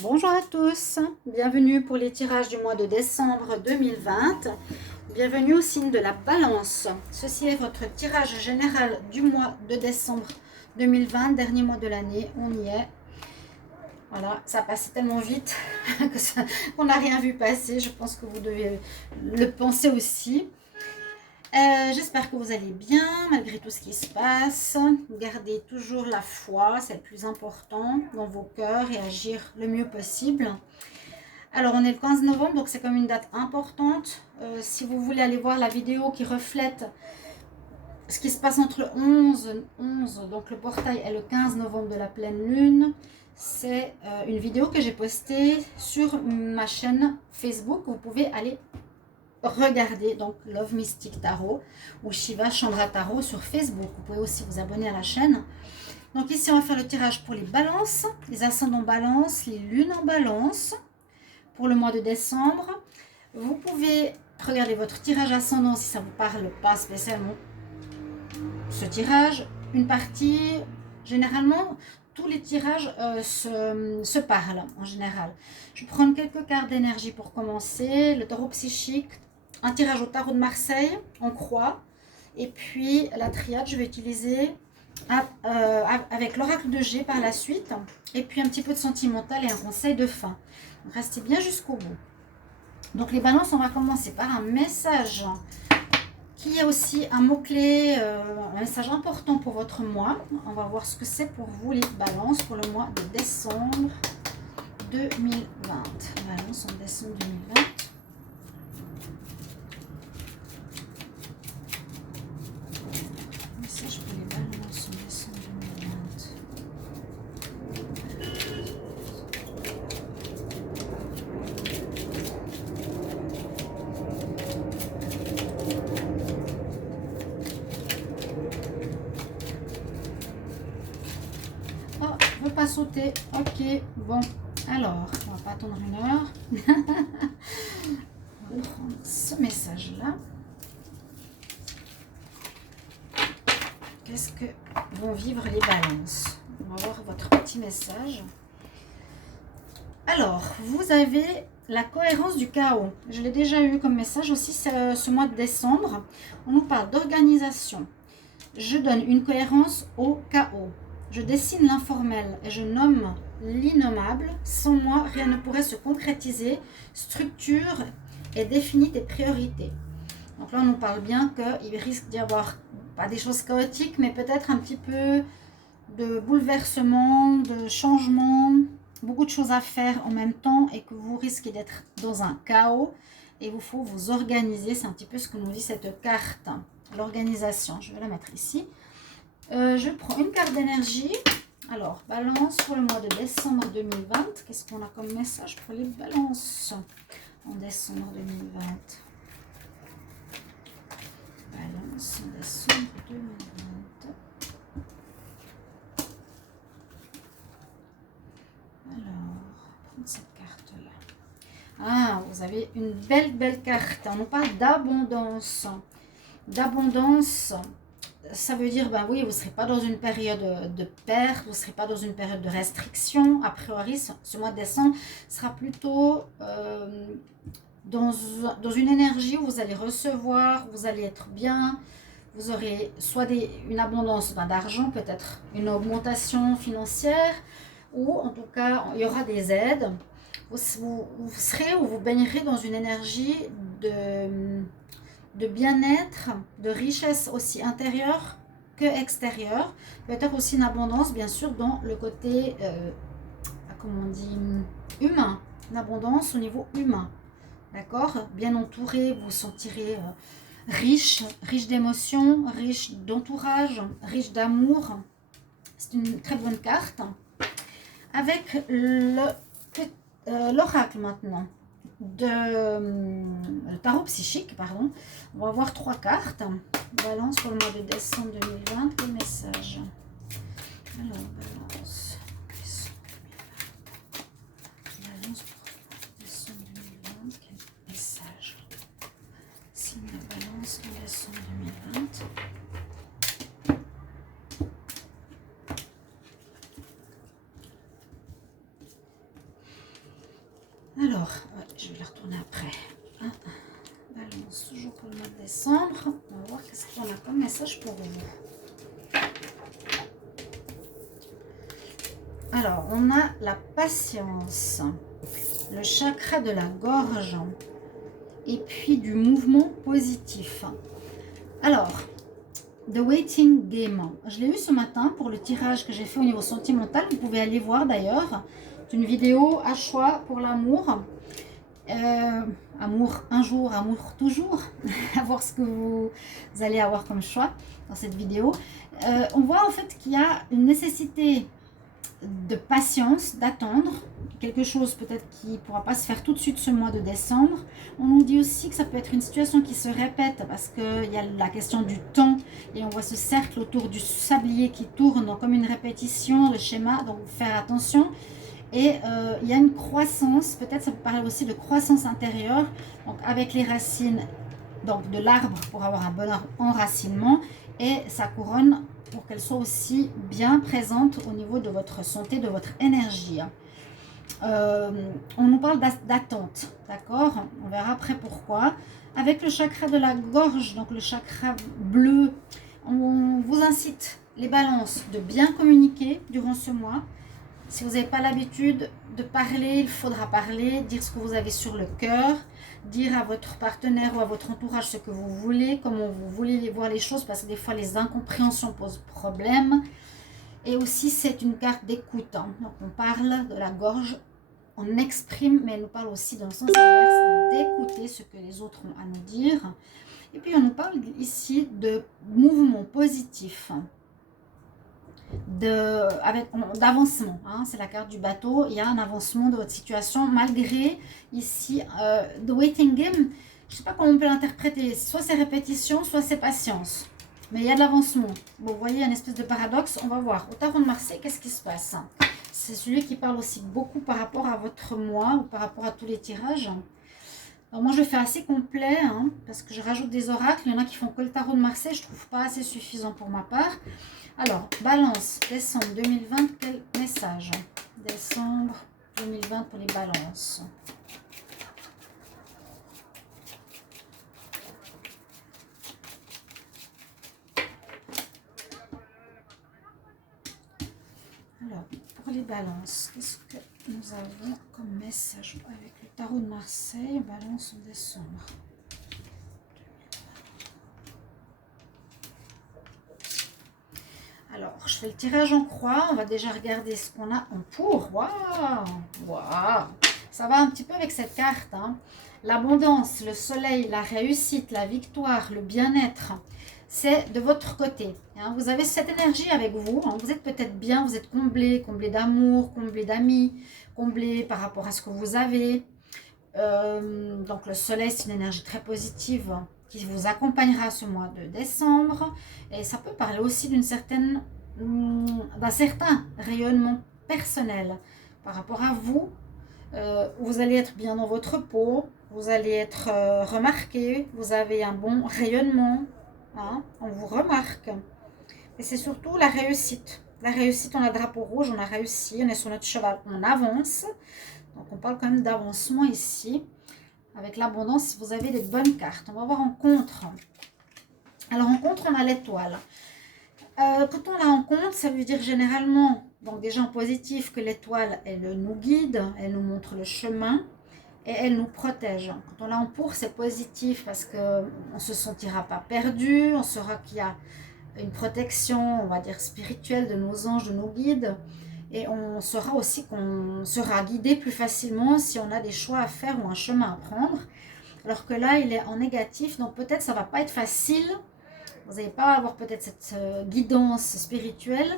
Bonjour à tous, bienvenue pour les tirages du mois de décembre 2020. Bienvenue au signe de la Balance. Ceci est votre tirage général du mois de décembre 2020, dernier mois de l'année. On y est. Voilà, ça passe tellement vite qu'on n'a rien vu passer. Je pense que vous devez le penser aussi. J'espère que vous allez bien malgré tout ce qui se passe. Gardez toujours la foi, c'est le plus important dans vos cœurs et agir le mieux possible. Alors on est le 15 novembre, donc c'est comme une date importante. Si vous voulez aller voir la vidéo qui reflète ce qui se passe entre le 11, donc le portail est le 15 novembre de la pleine lune. C'est une vidéo que j'ai postée sur ma chaîne Facebook. Vous pouvez aller regardez donc Love Mystic Tarot ou Shiva Chandra Tarot sur Facebook. Vous pouvez aussi vous abonner à la chaîne. Donc ici on va faire le tirage pour les balances, les ascendants balance, les lunes en balance pour le mois de décembre. Vous pouvez regarder votre tirage ascendant si ça ne vous parle pas spécialement ce tirage. Une partie, généralement tous les tirages se parlent en général. Je vais prendre quelques cartes d'énergie pour commencer. Le tarot psychique, un tirage au tarot de Marseille en croix, et puis la triade je vais utiliser avec l'oracle de G par la suite, et puis un petit peu de sentimental et un conseil de fin. Donc restez bien jusqu'au bout. Donc les balances, on va commencer par un message qui est aussi un mot-clé, un message important pour votre mois. On va voir ce que c'est pour vous les balances pour le mois de décembre 2020. Balance en décembre 2020. Message pour les balances en décembre 2020. Oh, ne veut pas sauter. Ok, bon. Alors, on va pas attendre une heure. On va prendre ce message-là. Qu'est-ce que vont vivre les balances? On va voir votre petit message. Alors, vous avez la cohérence du chaos. Je l'ai déjà eu comme message aussi ce mois de décembre. On nous parle d'organisation. Je donne une cohérence au chaos. Je dessine l'informel et je nomme l'innommable. Sans moi, rien ne pourrait se concrétiser. Structure et définis tes priorités. Donc là, on nous parle bien qu'il risque d'y avoir, pas des choses chaotiques, mais peut-être un petit peu de bouleversement, de changement, beaucoup de choses à faire en même temps et que vous risquez d'être dans un chaos et il vous faut vous organiser. C'est un petit peu ce que nous dit cette carte, l'organisation. Je vais la mettre ici. Je prends une carte d'énergie. Alors, balance pour le mois de décembre 2020. Qu'est-ce qu'on a comme message pour les balances en décembre 2020? Balance en décembre 2020. Alors, prendre cette carte-là. Ah, vous avez une belle carte. On nous parle d'abondance. D'abondance, ça veut dire, ben oui, vous ne serez pas dans une période de perte, vous ne serez pas dans une période de restriction. A priori, ce mois de décembre sera plutôt dans une énergie où vous allez recevoir, vous allez être bien. Vous aurez soit une abondance d'argent, peut-être une augmentation financière, ou en tout cas, il y aura des aides. Vous serez ou vous baignerez dans une énergie de bien-être, de richesse aussi intérieure que extérieure. Peut-être aussi une abondance, bien sûr, dans le côté, comment on dit, humain. Une abondance au niveau humain. D'accord? Bien entouré, vous vous sentirez riche d'émotions, riche d'entourage, riche d'amour. C'est une très bonne carte. Avec l'oracle maintenant, le tarot psychique, pardon. On va voir 3 cartes. Balance pour le mois de décembre 2020, quel message? Alors, balance. Balance pour décembre 2020, quel message? Signe de balance en décembre 2020. Alors, ouais, je vais la retourner après. Ah, balance, toujours pour le mois de décembre. On va voir qu'est-ce qu'on a comme message pour vous. Alors, on a la patience, le chakra de la gorge et puis du mouvement positif. Alors, The Waiting Game, je l'ai eu ce matin pour le tirage que j'ai fait au niveau sentimental. Vous pouvez aller voir d'ailleurs. C'est une vidéo à choix pour l'amour. Amour un jour, amour toujours. À voir ce que vous allez avoir comme choix dans cette vidéo. On voit en fait qu'il y a une nécessité de patience, d'attendre quelque chose peut-être qui ne pourra pas se faire tout de suite ce mois de décembre. On nous dit aussi que ça peut être une situation qui se répète parce qu'il y a la question du temps et on voit ce cercle autour du sablier qui tourne comme une répétition, le schéma, donc faire attention. Et il y a une croissance, peut-être ça peut parler aussi de croissance intérieure, donc avec les racines donc de l'arbre pour avoir un bon enracinement et sa couronne pour qu'elle soit aussi bien présente au niveau de votre santé, de votre énergie. On nous parle d'attente, d'accord? On verra après pourquoi. Avec le chakra de la gorge, donc le chakra bleu, on vous incite les balances de bien communiquer durant ce mois. Si vous n'avez pas l'habitude de parler, il faudra parler, dire ce que vous avez sur le cœur, dire à votre partenaire ou à votre entourage ce que vous voulez, comment vous voulez voir les choses, parce que des fois les incompréhensions posent problème. Et aussi c'est une carte d'écoute. Hein. Donc on parle de la gorge, on exprime, mais elle nous parle aussi dans le sens inverse d'écouter ce que les autres ont à nous dire. Et puis on nous parle ici de mouvements positifs. D'avancement, hein, c'est la carte du bateau, il y a un avancement de votre situation malgré ici The Waiting Game, je ne sais pas comment on peut l'interpréter, soit c'est répétition, soit c'est patience, mais il y a de l'avancement. Bon, vous voyez, une espèce de paradoxe, on va voir. Au tarot de Marseille, qu'est-ce qui se passe? C'est celui qui parle aussi beaucoup par rapport à votre mois ou par rapport à tous les tirages. Alors moi je fais assez complet hein, parce que je rajoute des oracles, il y en a qui font que le tarot de Marseille, je ne trouve pas assez suffisant pour ma part. Alors, balance, décembre 2020, quel message? Décembre 2020 pour les balances. Alors, pour les balances, qu'est-ce que nous avons comme message avec le tarot de Marseille, balance en décembre? Alors, je fais le tirage en croix. On va déjà regarder ce qu'on a en pour. Waouh, waouh. Ça va un petit peu avec cette carte. Hein. L'abondance, le soleil, la réussite, la victoire, le bien-être, c'est de votre côté. Hein. Vous avez cette énergie avec vous. Hein. Vous êtes peut-être bien, vous êtes comblé, comblé d'amour, comblé d'amis, comblé par rapport à ce que vous avez. Donc le soleil, c'est une énergie très positive qui vous accompagnera ce mois de décembre. Et ça peut parler aussi d'un certain rayonnement personnel par rapport à vous. Vous allez être bien dans votre peau, vous allez être remarqué, vous avez un bon rayonnement, hein, on vous remarque. Et c'est surtout la réussite. La réussite, on a le drapeau rouge, on a réussi, on est sur notre cheval, on avance. Donc on parle quand même d'avancement ici. Avec l'abondance, vous avez des bonnes cartes. On va voir en contre. Alors en contre, on a l'étoile. Quand on l'a en compte, ça veut dire généralement, donc déjà en positif, que l'étoile, elle nous guide, elle nous montre le chemin et elle nous protège. Quand on l'a en pour, c'est positif parce qu'on ne se sentira pas perdu, on saura qu'il y a une protection, on va dire spirituelle de nos anges, de nos guides. Et on saura aussi qu'on sera guidé plus facilement si on a des choix à faire ou un chemin à prendre. Alors que là, il est en négatif, donc peut-être ça ne va pas être facile. Vous n'allez pas avoir peut-être cette guidance spirituelle.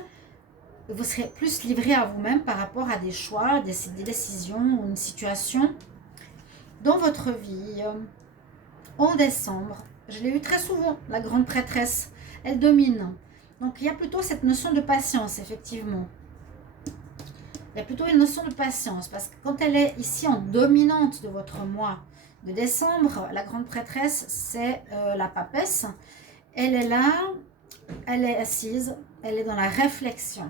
Vous serez plus livré à vous-même par rapport à des choix, des décisions ou une situation dans votre vie. En décembre, je l'ai eu très souvent, la grande prêtresse. Elle domine. Donc il y a plutôt cette notion de patience, effectivement. Il y a plutôt une notion de patience parce que quand elle est ici en dominante de votre mois de décembre, la grande prêtresse, c'est la papesse. Elle est là, elle est assise, elle est dans la réflexion.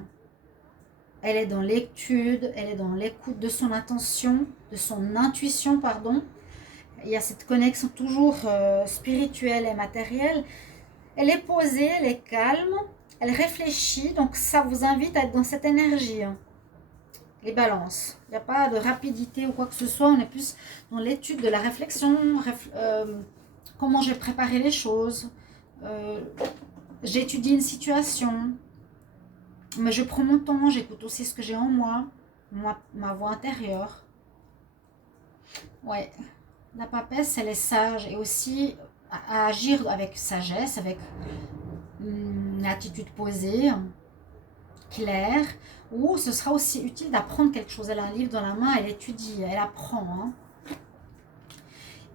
elle est dans l'étude, elle est dans l'écoute de son attention, de son intuition, pardon. Il y a cette connexion toujours spirituelle et matérielle. Elle est posée, elle est calme, elle réfléchit, donc ça vous invite à être dans cette énergie. Hein. Les balances. Il n'y a pas de rapidité ou quoi que ce soit, on est plus dans l'étude de la réflexion, comment j'ai préparé les choses, j'étudie une situation, mais je prends mon temps, j'écoute aussi ce que j'ai en moi, ma voix intérieure. Ouais, la papesse, elle est sage et aussi à agir avec sagesse, avec une attitude posée, claire, ou ce sera aussi utile d'apprendre quelque chose. Elle a un livre dans la main, elle étudie, elle apprend. Hein.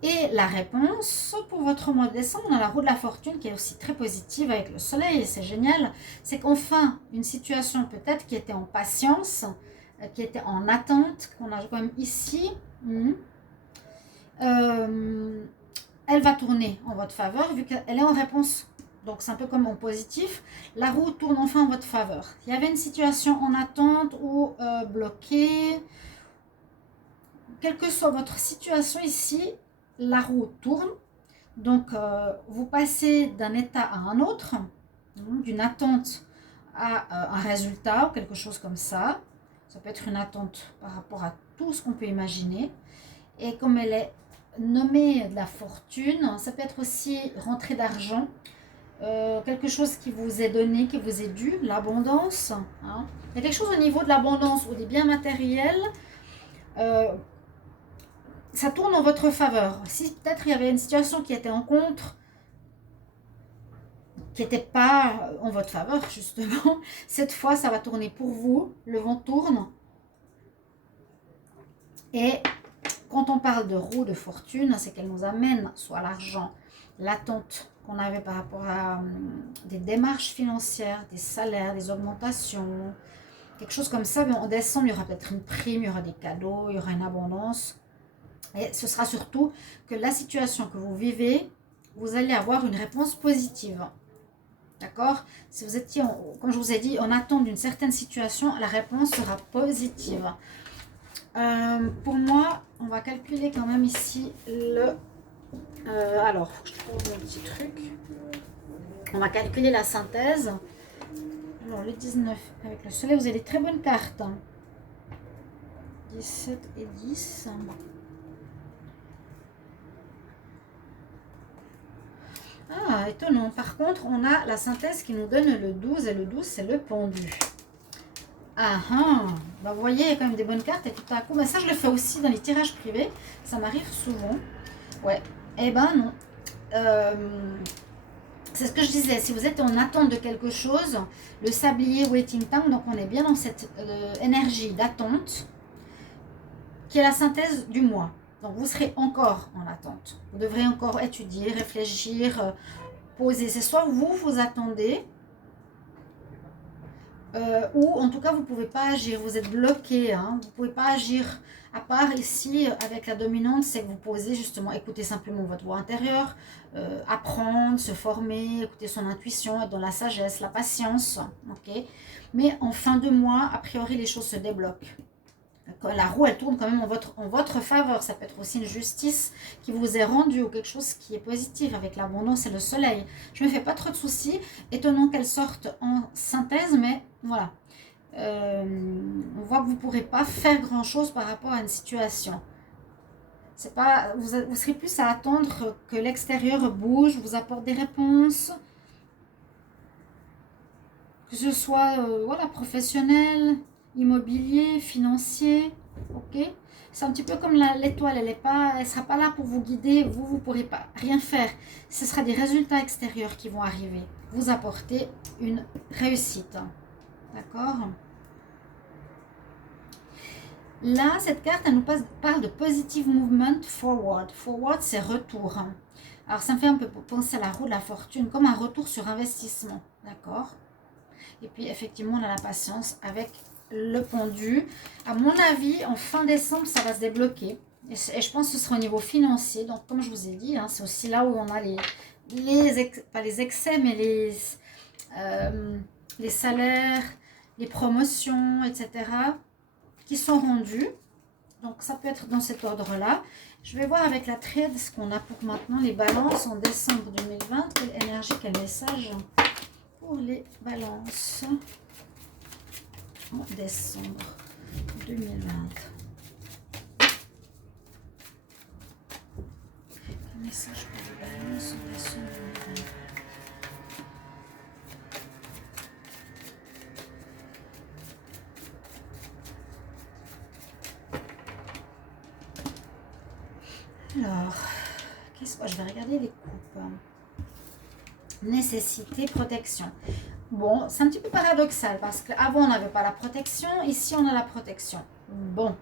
Et la réponse pour votre mois de décembre, on a la roue de la fortune qui est aussi très positive avec le soleil, c'est génial. C'est qu'enfin, une situation peut-être qui était en patience, qui était en attente, qu'on a quand même ici, elle va tourner en votre faveur vu qu'elle est en réponse. Donc c'est un peu comme en positif. La roue tourne enfin en votre faveur. Il y avait une situation en attente ou bloquée. Quelle que soit votre situation ici, la roue tourne. Donc vous passez d'un état à un autre, d'une attente à un résultat ou quelque chose comme ça. Ça peut être une attente par rapport à tout ce qu'on peut imaginer. Et comme elle est nommée de la fortune, ça peut être aussi rentrée d'argent. Quelque chose qui vous est donné, qui vous est dû, l'abondance. Hein. Il y a quelque chose au niveau de l'abondance ou des biens matériels, ça tourne en votre faveur. Si peut-être il y avait une situation qui était en contre, qui n'était pas en votre faveur justement, cette fois ça va tourner pour vous, le vent tourne. Et quand on parle de roue de fortune, c'est qu'elle nous amène soit l'argent, l'attente qu'on avait par rapport à des démarches financières, des salaires, des augmentations, quelque chose comme ça. Mais en décembre, il y aura peut-être une prime, il y aura des cadeaux, il y aura une abondance. Et ce sera surtout que la situation que vous vivez, vous allez avoir une réponse positive. D'accord? Si vous étiez, comme je vous ai dit, en attente d'une certaine situation, la réponse sera positive. Pour moi, on va calculer quand même ici le... alors, faut que je trouve un petit truc. On va calculer la synthèse. Alors, le 19, avec le soleil, vous avez des très bonnes cartes. 17 et 10. Ah, étonnant. Par contre, on a la synthèse qui nous donne le 12. Et le 12, c'est le pendu. Ah ah, bah, vous voyez, il y a quand même des bonnes cartes et tout à coup, mais ça je le fais aussi dans les tirages privés, ça m'arrive souvent. Ouais, eh ben non. C'est ce que je disais, si vous êtes en attente de quelque chose, le sablier waiting time, donc on est bien dans cette énergie d'attente qui est la synthèse du mois. Donc vous serez encore en attente. Vous devrez encore étudier, réfléchir, poser. C'est soit vous attendez, ou en tout cas vous ne pouvez pas agir, vous êtes bloqué, hein, vous ne pouvez pas agir, à part ici avec la dominante, c'est que vous posez justement, écouter simplement votre voix intérieure, apprendre, se former, écouter son intuition, être dans la sagesse, la patience, ok. Mais en fin de mois, a priori les choses se débloquent. La roue elle tourne quand même en votre faveur, ça peut être aussi une justice qui vous est rendue ou quelque chose qui est positif avec l'abondance et le soleil. Je ne me fais pas trop de soucis, étonnant qu'elle sorte en synthèse, mais voilà. On voit que vous ne pourrez pas faire grand chose par rapport à une situation. C'est pas, vous serez plus à attendre que l'extérieur bouge, vous apporte des réponses, que ce soit voilà, professionnel, immobilier, financier, ok. C'est un petit peu comme l'étoile, elle ne sera pas là pour vous guider, vous ne pourrez pas rien faire. Ce sera des résultats extérieurs qui vont arriver, vous apporter une réussite. D'accord? Là, cette carte, elle nous parle de positive movement forward. Forward, c'est retour. Alors, ça me fait un peu penser à la roue de la fortune, comme un retour sur investissement. D'accord? Et puis, effectivement, on a la patience avec le pendu. À mon avis, en fin décembre, ça va se débloquer. Et je pense que ce sera au niveau financier. Donc, comme je vous ai dit, hein, c'est aussi là où on a pas les excès, mais les salaires, les promotions, etc. qui sont rendues. Donc, ça peut être dans cet ordre-là. Je vais voir avec la triade ce qu'on a pour maintenant les balances en décembre 2020. Quelle énergie, quel message pour les balances en décembre 2020. Quel message pour les balances en décembre 2020. Alors, je vais regarder les coupes. Nécessité, protection. Bon, c'est un petit peu paradoxal parce qu'avant on n'avait pas la protection, ici on a la protection. Bon,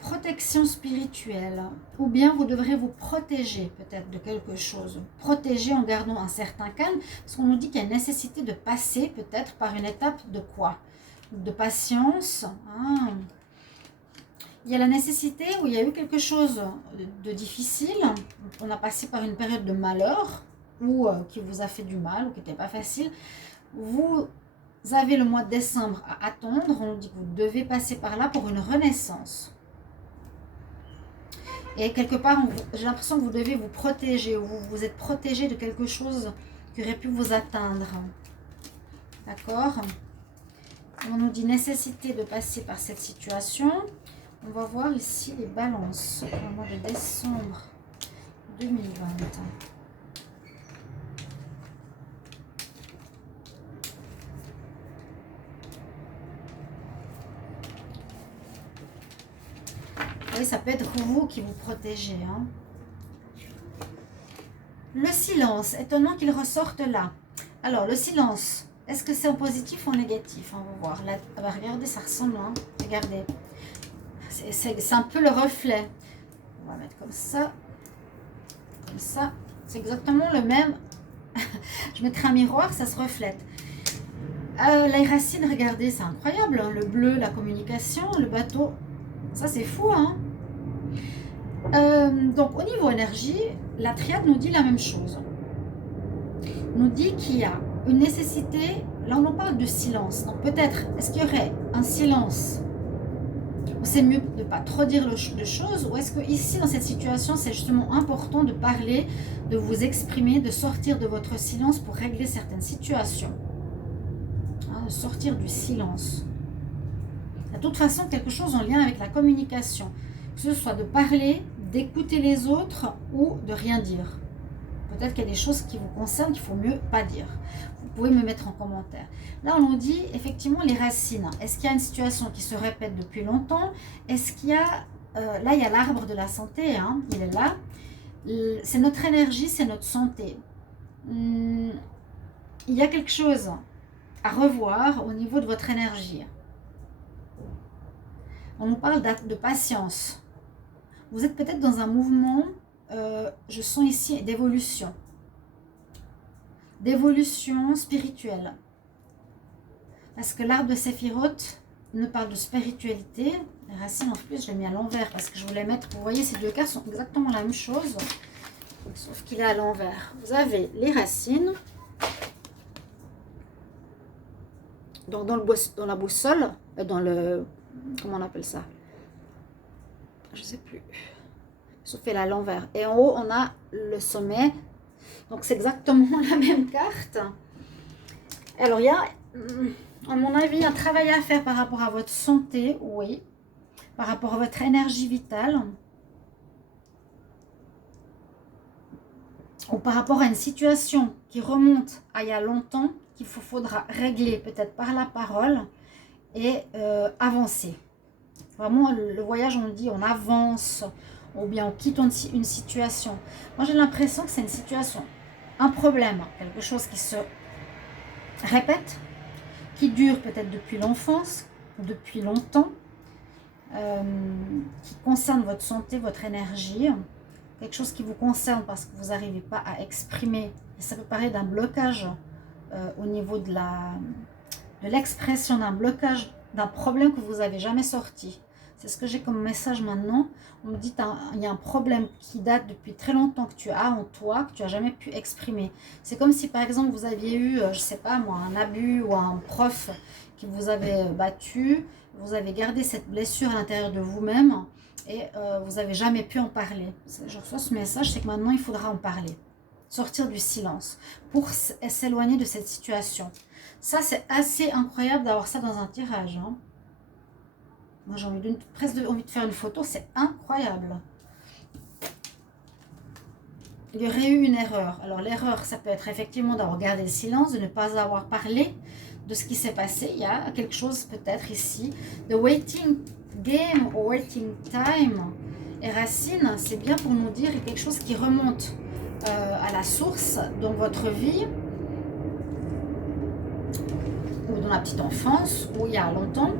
protection spirituelle, ou bien vous devrez vous protéger peut-être de quelque chose. Protéger en gardant un certain calme, parce qu'on nous dit qu'il y a une nécessité de passer peut-être par une étape de quoi? De patience. Il y a la nécessité où il y a eu quelque chose de difficile, on a passé par une période de malheur, ou qui vous a fait du mal, ou qui n'était pas facile. Vous avez le mois de décembre à attendre, on dit que vous devez passer par là pour une renaissance. Et quelque part, j'ai l'impression que vous devez vous protéger, ou vous êtes protégé de quelque chose qui aurait pu vous atteindre. D'accord? On nous dit nécessité de passer par cette situation. On va voir ici les balances au mois de décembre 2020. Oui, ça peut être vous qui vous protégez. Hein. Le silence, étonnant qu'il ressorte là. Alors, le silence, est-ce que c'est en positif ou en négatif? On va voir. Là, regardez, ça ressemble. Hein. Regardez. C'est un peu le reflet. On va mettre comme ça. Comme ça. C'est exactement le même. Je mettrai un miroir, ça se reflète. Les racines, regardez, c'est incroyable. Hein. Le bleu, la communication, le bateau. Ça, c'est fou. Hein. Donc, au niveau énergie, la triade nous dit la même chose. Nous dit qu'il y a une nécessité. Là, on parle de silence. Donc, peut-être, est-ce qu'il y aurait un silence? C'est mieux de ne pas trop dire de choses, ou est-ce que ici dans cette situation c'est justement important de parler, de vous exprimer, de sortir de votre silence pour régler certaines situations, hein, de sortir du silence. De toute façon, quelque chose en lien avec la communication, que ce soit de parler, d'écouter les autres ou de rien dire. Peut-être qu'il y a des choses qui vous concernent qu'il faut mieux pas dire. Vous pouvez me mettre en commentaire. Là, on nous dit effectivement les racines. Est-ce qu'il y a une situation qui se répète depuis longtemps? Est-ce qu'il y a... là, il y a l'arbre de la santé. Hein, il est là. C'est notre énergie, c'est notre santé. Il y a quelque chose à revoir au niveau de votre énergie. On nous parle de patience. Vous êtes peut-être dans un mouvement... je sens ici d'évolution spirituelle, parce que l'arbre de Séphiroth nous parle de spiritualité. Les racines en plus je l'ai mis à l'envers parce que je voulais mettre, vous voyez ces deux cartes sont exactement la même chose sauf qu'il est à l'envers. Vous avez les racines donc dans la boussole, dans le, comment on appelle ça, je sais plus, sauf qu'elle est à l'envers. Et en haut, on a le sommet. Donc, c'est exactement la même carte. Alors, il y a, à mon avis, un travail à faire par rapport à votre santé, oui. Par rapport à votre énergie vitale. Ou par rapport à une situation qui remonte à il y a longtemps, qu'il faudra régler peut-être par la parole et avancer. Vraiment, le voyage, on dit, on avance, ou bien on quitte une situation. Moi, j'ai l'impression que c'est une situation, un problème, quelque chose qui se répète, qui dure peut-être depuis l'enfance, depuis longtemps, qui concerne votre santé, votre énergie, quelque chose qui vous concerne parce que vous n'arrivez pas à exprimer. Et ça peut parler d'un blocage au niveau de l'expression, d'un blocage, d'un problème que vous n'avez jamais sorti. C'est ce que j'ai comme message maintenant. On me dit il y a un problème qui date depuis très longtemps que tu as en toi, que tu n'as jamais pu exprimer. C'est comme si par exemple vous aviez eu, je ne sais pas moi, un abus ou un prof qui vous avait battu. Vous avez gardé cette blessure à l'intérieur de vous-même et vous n'avez jamais pu en parler. Je reçois ce message, c'est que maintenant il faudra en parler. Sortir du silence pour s'éloigner de cette situation. Ça, c'est assez incroyable d'avoir ça dans un tirage. Hein. Moi, j'ai presque envie de faire une photo, c'est incroyable. Il y aurait eu une erreur. Alors, l'erreur, ça peut être effectivement d'avoir gardé le silence, de ne pas avoir parlé de ce qui s'est passé. Il y a quelque chose peut-être ici. The waiting game or waiting time. Et Racine, c'est bien pour nous dire quelque chose qui remonte à la source dans votre vie ou dans la petite enfance ou il y a longtemps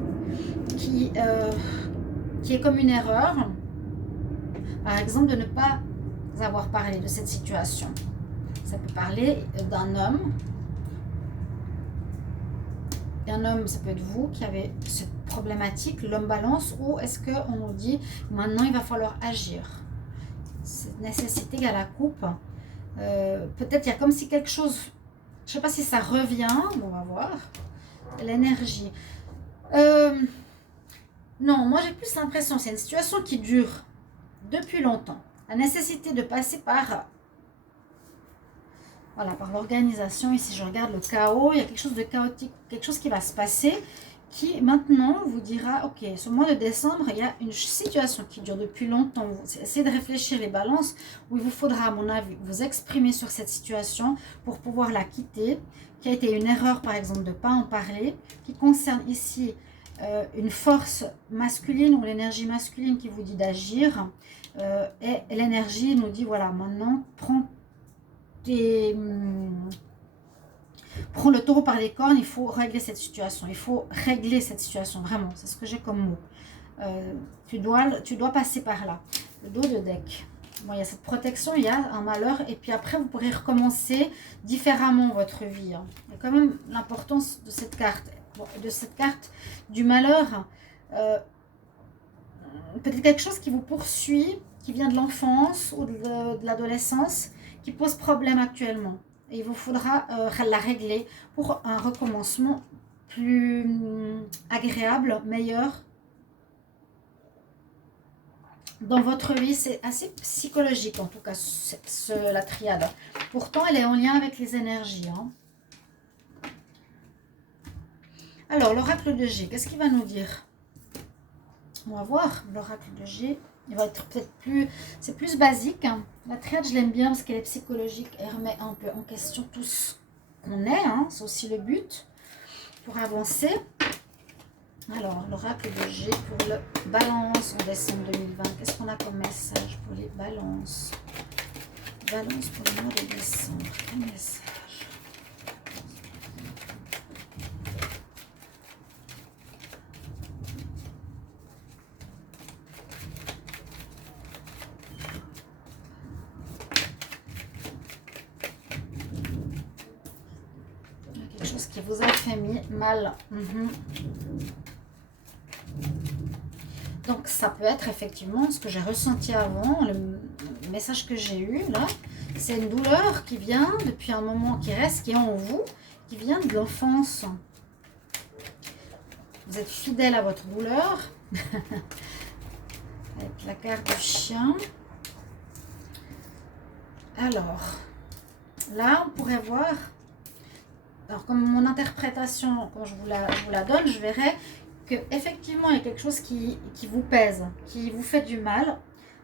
qui est comme une erreur, par exemple de ne pas avoir parlé de cette situation. Ça peut parler d'un homme, ça peut être vous qui avez cette problématique, l'homme balance, ou est-ce qu'on nous dit maintenant il va falloir agir, cette nécessité à la coupe. Peut-être il y a comme si quelque chose, je ne sais pas si ça revient, on va voir, l'énergie. Non, moi j'ai plus l'impression, c'est une situation qui dure depuis longtemps. La nécessité de passer par, voilà, par l'organisation. Ici je regarde le chaos, il y a quelque chose de chaotique, quelque chose qui va se passer, qui maintenant vous dira, ok, ce mois de décembre, il y a une situation qui dure depuis longtemps. Essayez de réfléchir les balances, où il vous faudra, à mon avis, vous exprimer sur cette situation pour pouvoir la quitter, qui a été une erreur, par exemple, de ne pas en parler, qui concerne ici une force masculine ou l'énergie masculine qui vous dit d'agir. Et l'énergie nous dit, voilà, maintenant, prends le taureau par les cornes, il faut régler cette situation. Il faut régler cette situation, vraiment. C'est ce que j'ai comme mot. Tu dois passer par là. Le dos de deck. Bon, il y a cette protection, il y a un malheur. Et puis après, vous pourrez recommencer différemment votre vie. Hein. Il y a quand même l'importance de cette carte. Bon, de cette carte du malheur. Peut-être quelque chose qui vous poursuit, qui vient de l'enfance ou de l'adolescence, qui pose problème actuellement. Et il vous faudra la régler pour un recommencement plus agréable, meilleur. Dans votre vie, c'est assez psychologique en tout cas, la triade. Pourtant, elle est en lien avec les énergies. Hein. Alors, l'oracle de G, qu'est-ce qu'il va nous dire? On va voir l'oracle de G. Il va être peut-être plus... C'est plus basique. Hein. La triade, je l'aime bien parce qu'elle est psychologique. Elle remet un peu en question tout ce qu'on est. Hein. C'est aussi le but pour avancer. Alors, l'oracle de G pour le balance en décembre 2020. Qu'est-ce qu'on a comme message pour les balances? Balance pour le mois de décembre. Quel message? Quelque chose qui vous a fait mal. Donc, ça peut être effectivement ce que j'ai ressenti avant, le message que j'ai eu là. C'est une douleur qui vient depuis un moment, qui reste, qui est en vous, qui vient de l'enfance. Vous êtes fidèle à votre douleur. Avec la carte du chien. Alors, là, on pourrait voir... Alors, comme mon interprétation, quand je vous la donne, je verrai qu'effectivement, il y a quelque chose qui vous pèse, qui vous fait du mal.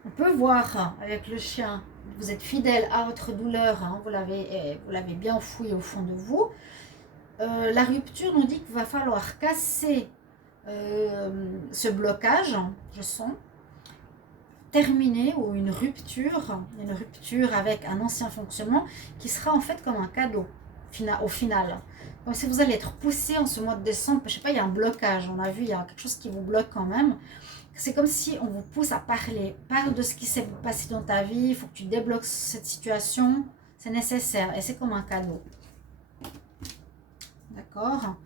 On peut voir avec le chien, vous êtes fidèle à votre douleur, hein, vous l'avez bien enfoui au fond de vous. La rupture nous dit qu'il va falloir casser ce blocage, je sens, terminer, ou une rupture avec un ancien fonctionnement qui sera en fait comme un cadeau. Au final, donc si vous allez être poussé en ce mois de décembre, je sais pas, il y a un blocage, on a vu, il y a quelque chose qui vous bloque quand même. C'est comme si on vous pousse à parle de ce qui s'est passé dans ta vie, il faut que tu débloques cette situation, c'est nécessaire et c'est comme un cadeau. D'accord.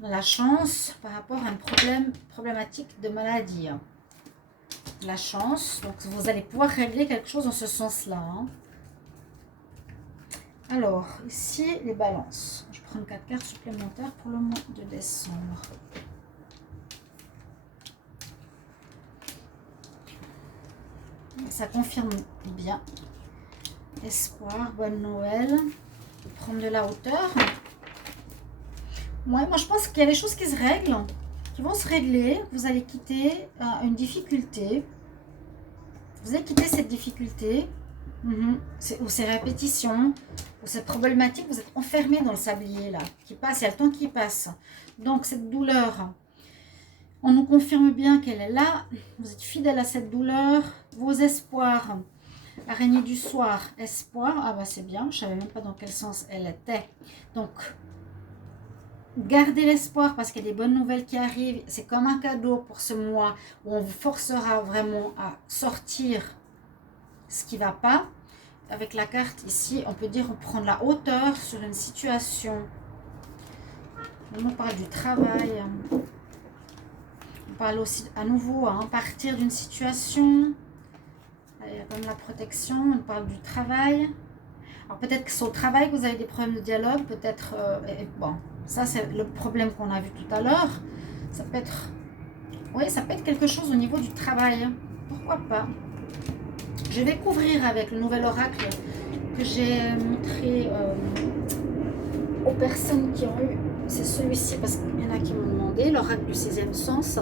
la chance par rapport à une problématique de maladie. La chance, donc vous allez pouvoir régler quelque chose dans ce sens-là. Hein. Alors, ici, les balances. Je prends 4 cartes supplémentaires pour le mois de décembre. Ça confirme bien. Espoir, bonne Noël. Prendre de la hauteur. Ouais, moi, je pense qu'il y a des choses qui se règlent, qui vont se régler. Vous allez quitter une difficulté. Vous allez quitter cette difficulté. Ou ces répétitions, ou cette problématique, vous êtes enfermé dans le sablier là, qui passe, il y a le temps qui passe. Donc cette douleur, on nous confirme bien qu'elle est là, vous êtes fidèle à cette douleur, vos espoirs, araignée du soir, espoir, ah bah c'est bien, je ne savais même pas dans quel sens elle était. Donc, gardez l'espoir parce qu'il y a des bonnes nouvelles qui arrivent, c'est comme un cadeau pour ce mois où on vous forcera vraiment à sortir ce qui ne va pas. Avec la carte ici, on peut dire on prend de la hauteur sur une situation. On parle du travail. On parle aussi à nouveau à partir d'une situation. Il y a comme la protection. On parle du travail. Alors peut-être que c'est au travail que vous avez des problèmes de dialogue. Peut-être, bon, ça c'est le problème qu'on a vu tout à l'heure. Ça peut être, oui, ça peut être quelque chose au niveau du travail. Pourquoi pas? Je vais couvrir avec le nouvel oracle que j'ai montré aux personnes qui ont eu, c'est celui-ci parce qu'il y en a qui m'ont demandé, l'oracle du 6e sens.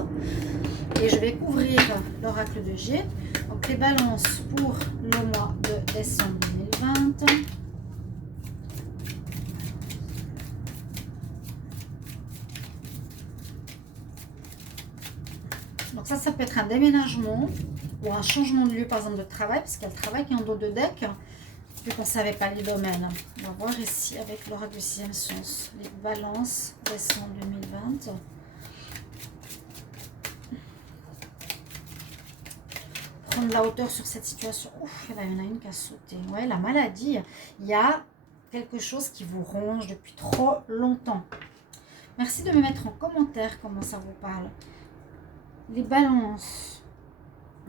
Et je vais couvrir l'oracle de G. Donc les balances pour le mois de décembre 2020. Donc ça peut être un déménagement ou un changement de lieu, par exemple, de travail, parce qu'il y a le travail qui est en dos de deck, vu qu'on ne savait pas les domaines. On va voir ici avec l'oracle du 6e sens, les balances, décembre 2020. Prendre de la hauteur sur cette situation. Ouf, il y en a une qui a sauté. Ouais, la maladie, il y a quelque chose qui vous ronge depuis trop longtemps. Merci de me mettre en commentaire comment ça vous parle. Les balances.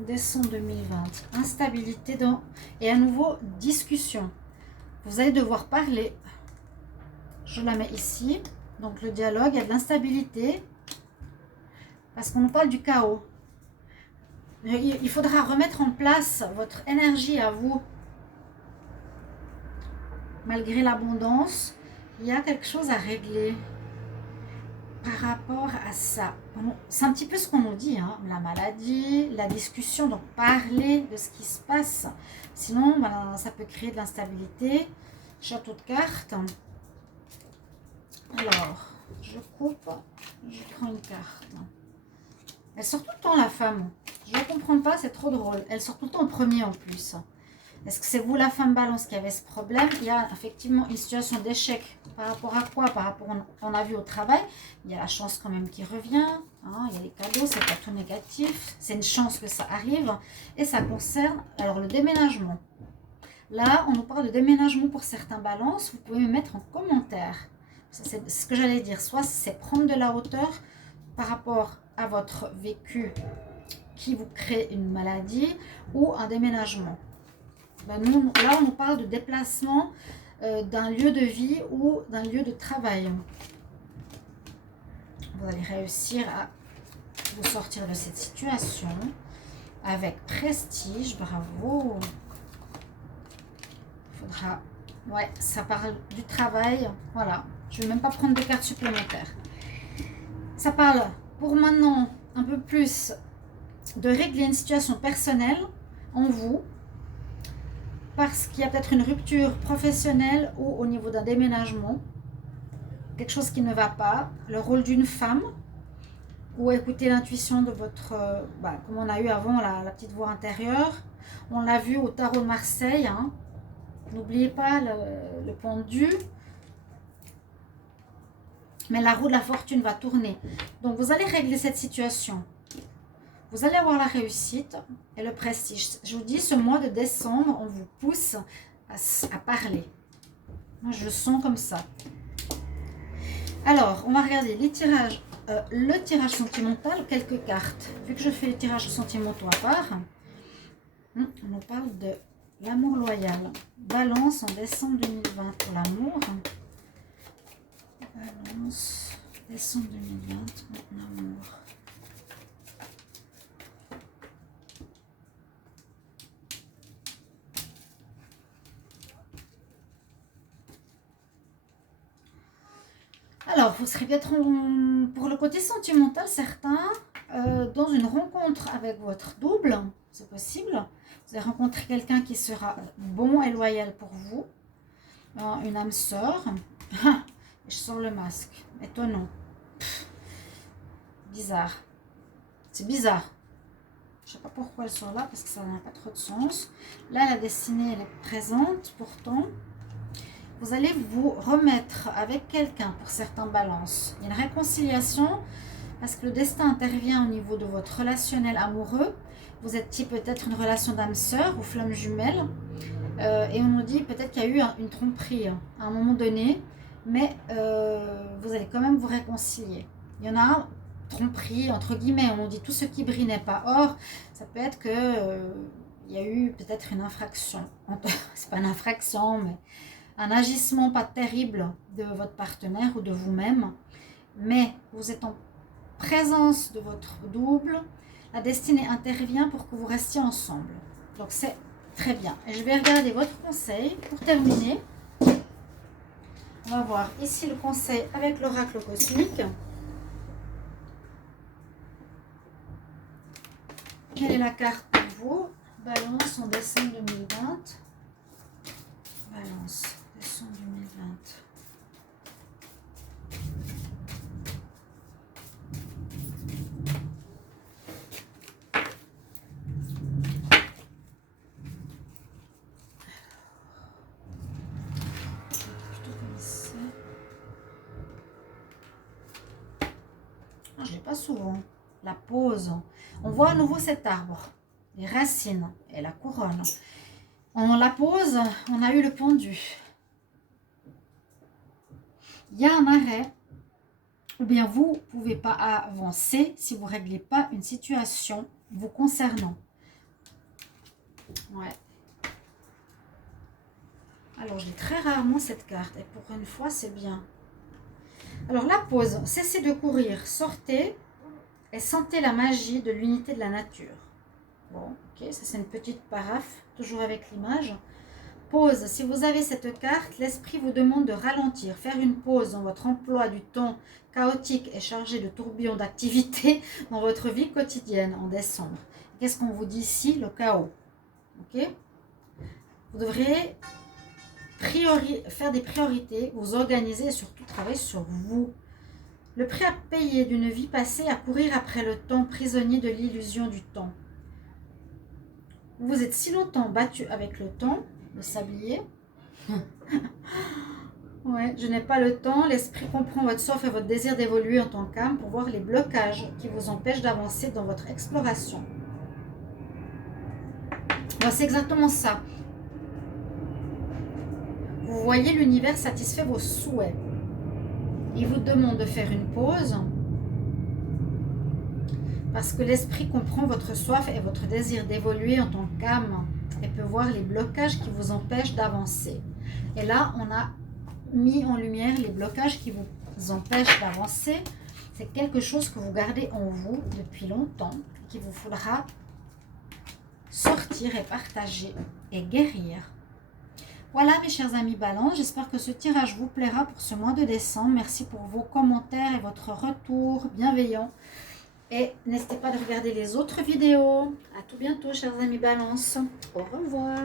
Décembre 2020, instabilité dans et à nouveau discussion. Vous allez devoir parler. Je la mets ici. Donc le dialogue, il y a de l'instabilité parce qu'on nous parle du chaos. Il faudra remettre en place votre énergie à vous. Malgré l'abondance, il y a quelque chose à régler par rapport à ça. C'est un petit peu ce qu'on nous dit, hein, la maladie, la discussion, donc parler de ce qui se passe. Sinon, ben, ça peut créer de l'instabilité. Château de cartes. Alors, je coupe, je prends une carte. Elle sort tout le temps, la femme. Je ne comprends pas, c'est trop drôle. Elle sort tout le temps en premier en plus. Est-ce que c'est vous, la femme balance, qui avait ce problème? Il y a effectivement une situation d'échec. Par rapport à quoi? Par rapport à ce qu'on a vu au travail. Il y a la chance quand même qui revient. Hein, il y a les cadeaux, c'est pas tout négatif. C'est une chance que ça arrive. Et ça concerne alors le déménagement. Là, on nous parle de déménagement pour certains balances. Vous pouvez me mettre en commentaire. C'est ce que j'allais dire. Soit c'est prendre de la hauteur par rapport à votre vécu qui vous crée une maladie ou un déménagement. Ben nous, là, on nous parle de déplacement d'un lieu de vie ou d'un lieu de travail. Vous allez réussir à vous sortir de cette situation avec prestige. Bravo. Il faudra... Ouais, ça parle du travail. Voilà. Je ne vais même pas prendre des cartes supplémentaires. Ça parle pour maintenant un peu plus de régler une situation personnelle en vous. Parce qu'il y a peut-être une rupture professionnelle ou au niveau d'un déménagement. Quelque chose qui ne va pas. Le rôle d'une femme. Ou écouter l'intuition de votre... comme on a eu avant, la petite voix intérieure. On l'a vu au tarot de Marseille. Hein. N'oubliez pas le pendu. Mais la roue de la fortune va tourner. Donc vous allez régler cette situation. Vous allez avoir la réussite et le prestige. Je vous dis, ce mois de décembre, on vous pousse à parler. Moi, je le sens comme ça. Alors, on va regarder les tirages, le tirage sentimental, quelques cartes. Vu que je fais les tirages sentimentaux à part, on nous parle de l'amour loyal. Balance en décembre 2020 pour l'amour. Balance, décembre 2020, mon amour. Alors, vous serez peut-être pour le côté sentimental, certains, dans une rencontre avec votre double, c'est possible. Vous allez rencontrer quelqu'un qui sera bon et loyal pour vous, une âme sœur. Je sors le masque, étonnant, bizarre, c'est bizarre. Je ne sais pas pourquoi elle sort là, parce que ça n'a pas trop de sens. Là, la destinée, elle est présente, pourtant. Vous allez vous remettre avec quelqu'un pour certains balances. Il y a une réconciliation parce que le destin intervient au niveau de votre relationnel amoureux. Vous étiez peut-être une relation d'âme sœur ou flamme jumelle. Et on nous dit peut-être qu'il y a eu une tromperie à un moment donné. Mais vous allez quand même vous réconcilier. Il y en a un, tromperie, entre guillemets. On nous dit tout ce qui brille n'est pas or. Ça peut être que il y a eu peut-être une infraction. C'est pas une infraction, mais un agissement pas terrible de votre partenaire ou de vous-même, mais vous êtes en présence de votre double, la destinée intervient pour que vous restiez ensemble. Donc c'est très bien. Et je vais regarder votre conseil pour terminer. On va voir ici le conseil avec l'oracle cosmique. Quelle est la carte pour vous? Balance en décembre 2020. Balance. Décembre 2020. Je l'ai pas souvent. La pause. On voit à nouveau cet arbre, les racines et la couronne. En la pose, on a eu le pendu. Il y a un arrêt, ou bien vous ne pouvez pas avancer si vous ne réglez pas une situation vous concernant. Ouais. Alors, j'ai très rarement cette carte, et pour une fois, c'est bien. Alors, la pause, cessez de courir, sortez et sentez la magie de l'unité de la nature. Bon, ok, ça c'est une petite paraphe, toujours avec l'image. Pause, si vous avez cette carte, l'esprit vous demande de ralentir, faire une pause dans votre emploi du temps chaotique et chargé de tourbillons d'activités dans votre vie quotidienne en décembre. Qu'est-ce qu'on vous dit ici? Le chaos. Ok? Vous devrez faire des priorités, vous organiser et surtout travailler sur vous. Le prix à payer d'une vie passée à courir après le temps, prisonnier de l'illusion du temps. Vous vous êtes si longtemps battu avec le temps, le sablier. Ouais, je n'ai pas le temps. L'esprit comprend votre soif et votre désir d'évoluer en tant qu'âme pour voir les blocages qui vous empêchent d'avancer dans votre exploration. Ben, c'est exactement ça. Vous voyez, l'univers satisfait vos souhaits. Il vous demande de faire une pause parce que l'esprit comprend votre soif et votre désir d'évoluer en tant qu'âme et peut voir les blocages qui vous empêchent d'avancer. Et là, on a mis en lumière les blocages qui vous empêchent d'avancer. C'est quelque chose que vous gardez en vous depuis longtemps, qu'il vous faudra sortir et partager et guérir. Voilà mes chers amis Balance, j'espère que ce tirage vous plaira pour ce mois de décembre. Merci pour vos commentaires et votre retour bienveillant. Et n'hésitez pas de regarder les autres vidéos. À tout bientôt chers amis Balance. Au revoir.